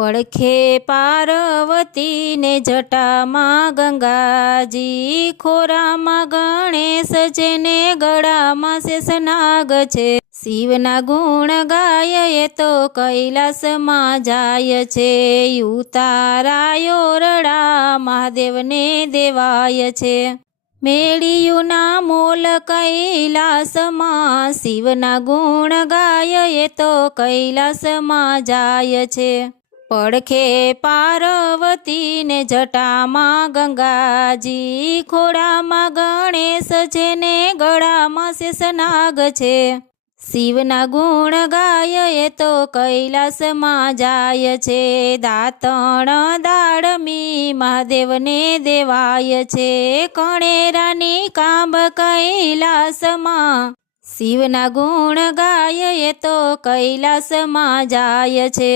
પડખે પાર્વતી ને જટામાં ગંગાજી, ખોરામાં ગણેશ છે ને ગળામાં શેષનાગ છે। શિવના ગુણ ગાય એ તો કૈલાસમાં જાય છે, ઉતારાયો રડા મહાદેવને દેવાય છે। મેળિયુંના મોલ કૈલાસમાં, શિવના ગુણ ગાય એ તો કૈલાસમાં જાય છે। પડખે પાર્વતી ને જટામાં ગંગાજી, ખોળામાં ગણેશ છે ને ગળામાં શેષનાગ છે। શિવના ગુણ ગાય એ તો કૈલાસમાં જાય છે, દાંતણ દાડમી મહાદેવને દેવાય છે। કણેરાની કાંબ કૈલાસમાં, શિવના ગુણ ગાય એ તો કૈલાસમાં જાય છે।